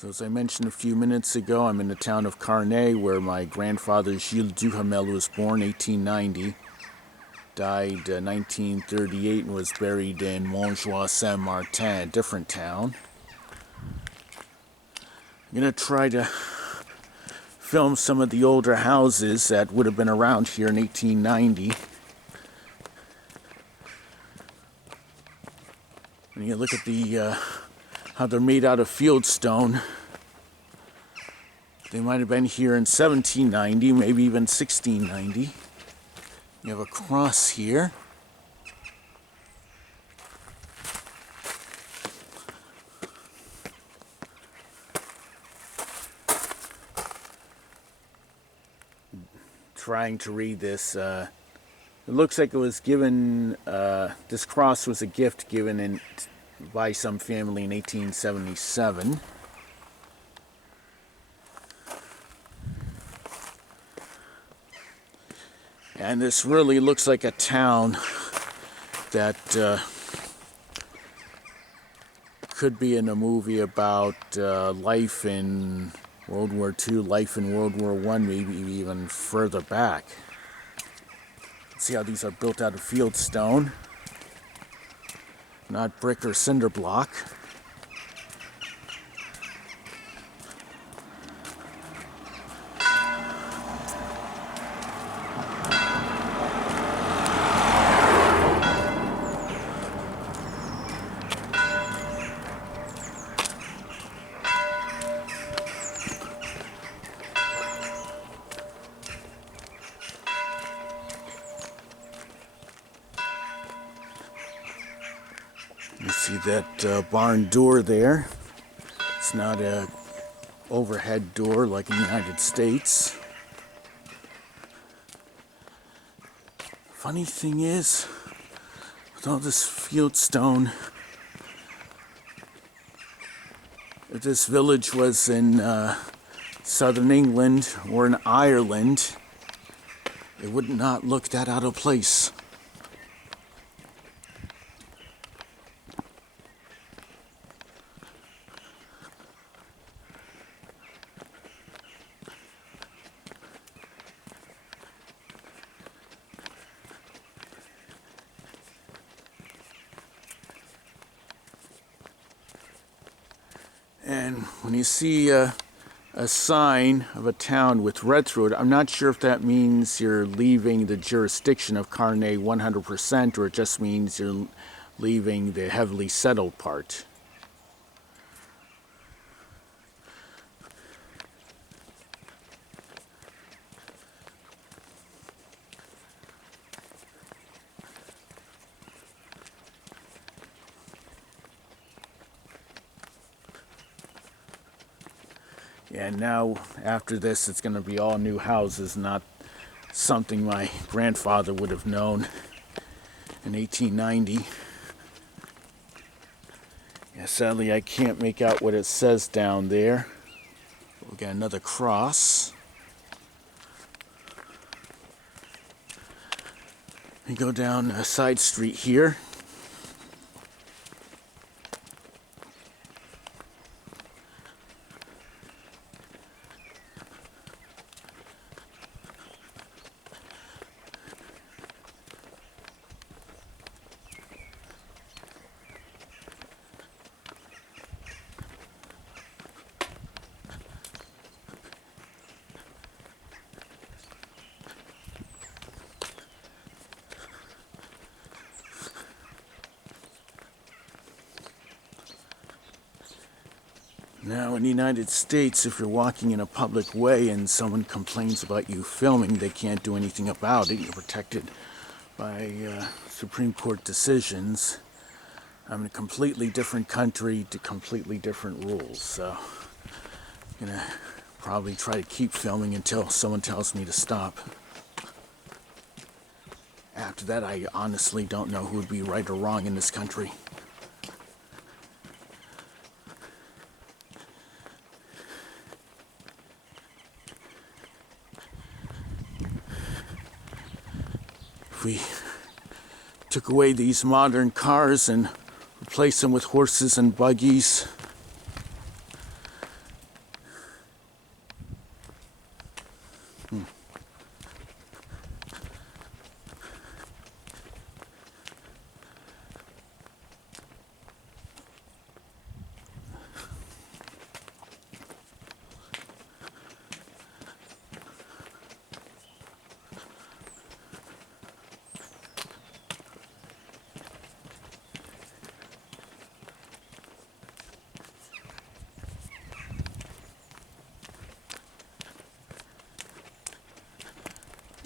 So as I mentioned a few minutes ago, I'm in the town of Carnet, where my grandfather Gilles Duhamel was born 1890, died 1938, and was buried in Manche, Saint-Martin, a different town. I'm going to try to film some of the older houses that would have been around here in 1890. And you look at the how they're made out of fieldstone. They might have been here in 1790, maybe even 1690. You have a cross here. Trying to read this. It looks like it was given, this cross was a gift given by some family in 1877. And this really looks like a town that could be in a movie about life in World War II, life in World War I, maybe even further back. See how these are built out of fieldstone, not brick or cinder block. You see that barn door there. It's not a overhead door like in the United States. Funny thing is, with all this fieldstone, if this village was in southern England or in Ireland, it would not look that out of place. And when you see a sign of a town with red through it, I'm not sure if that means you're leaving the jurisdiction of Carnet 100%, or it just means you're leaving the heavily settled part. And now, after this, it's going to be all new houses, not something my grandfather would have known in 1890. Yeah, sadly, I can't make out what it says down there. We'll get another cross. We go down a side street here. Now, in the United States, if you're walking in a public way and someone complains about you filming, they can't do anything about it. You're protected by Supreme Court decisions. I'm in a completely different country to completely different rules, so I'm going to probably try to keep filming until someone tells me to stop. After that, I honestly don't know who would be right or wrong in this country. If we took away these modern cars and replaced them with horses and buggies,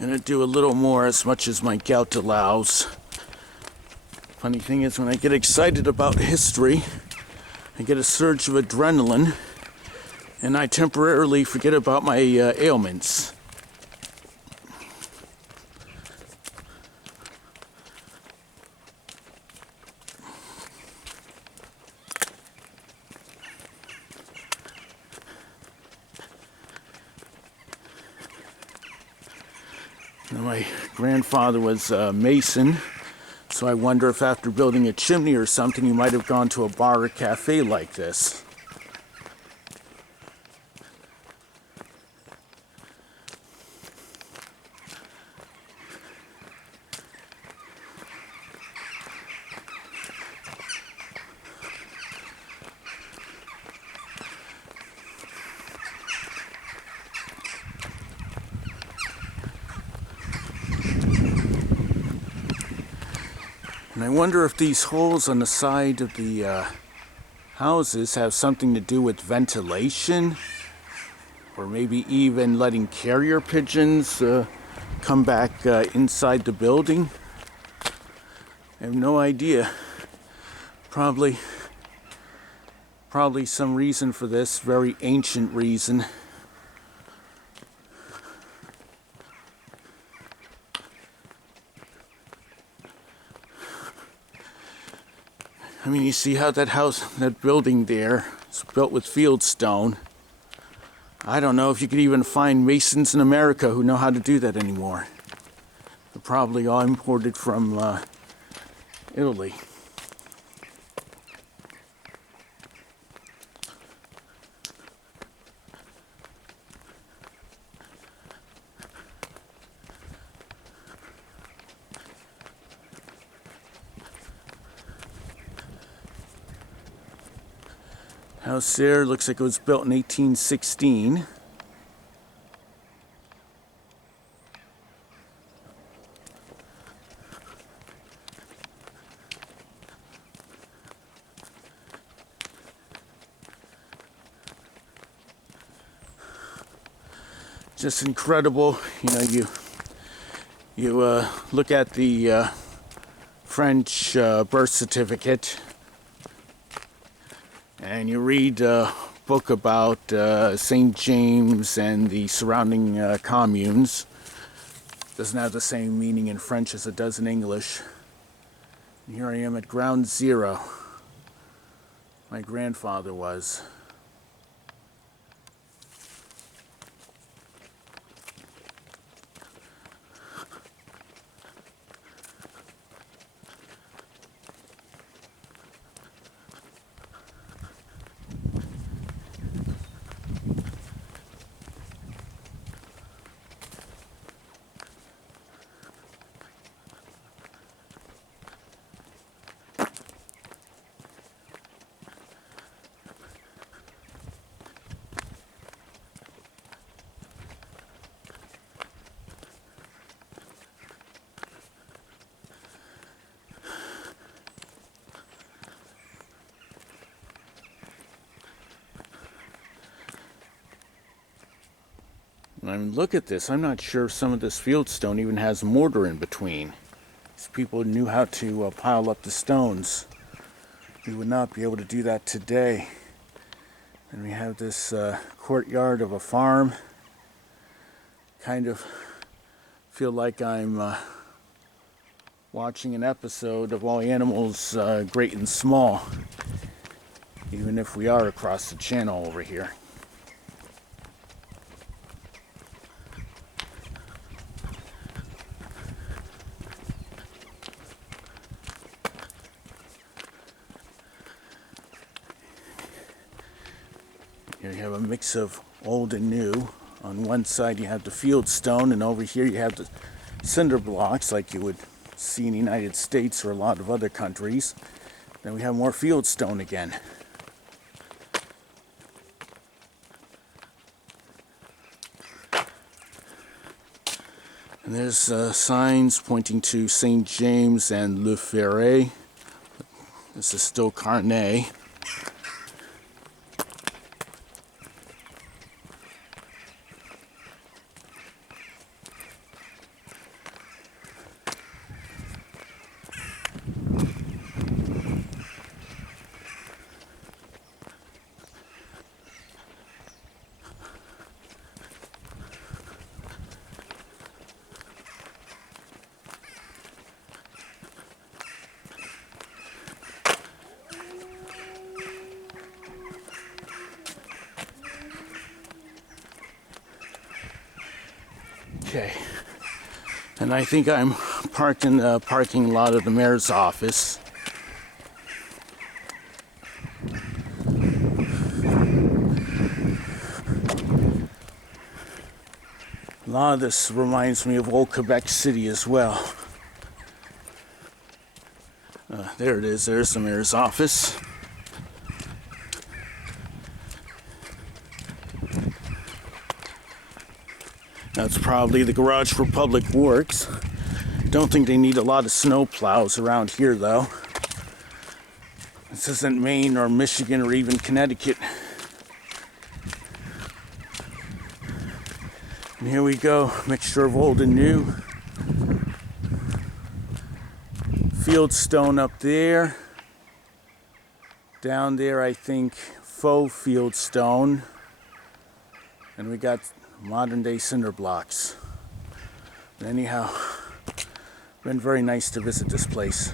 Gonna do a little more as much as my gout allows. Funny thing is, when I get excited about history, I get a surge of adrenaline, and I temporarily forget about my ailments. My grandfather was a mason, so I wonder if after building a chimney or something, he might have gone to a bar or cafe like this. And I wonder if these holes on the side of the houses have something to do with ventilation, or maybe even letting carrier pigeons come back inside the building. I have no idea. Probably some reason for this, very ancient reason. I mean, you see how that building there is built with fieldstone. I don't know if you could even find masons in America who know how to do that anymore. They're probably all imported from Italy. House there looks like it was built in 1816. Just incredible, you know. You look at the French birth certificate, and you read a book about St. James and the surrounding communes. Doesn't have the same meaning in French as it does in English. And here I am at ground zero. My grandfather was. I mean, look at this. I'm not sure if some of this fieldstone even has mortar in between. These people knew how to pile up the stones. We would not be able to do that today. And we have this courtyard of a farm. Kind of feel like I'm watching an episode of All Animals Great and Small, even if we are across the channel over here. Here you have a mix of old and new On one side you have the field stone, and over here you have the cinder blocks like you would see in the United States or a lot of other countries. Then we have more field stone again. And there's signs pointing to St. James and Le Ferret. This is still Carnet. Okay, and I think I'm parked in the parking lot of the mayor's office. A lot of this reminds me of old Quebec City as well. There it is, there's the mayor's office. That's probably the garage for Public Works. Don't think they need a lot of snow plows around here though. This isn't Maine or Michigan or even Connecticut. And here we go, mixture of old and new. Field stone up there. Down there I think faux field stone. And we got modern day cinder blocks. But anyhow, been very nice to visit this place.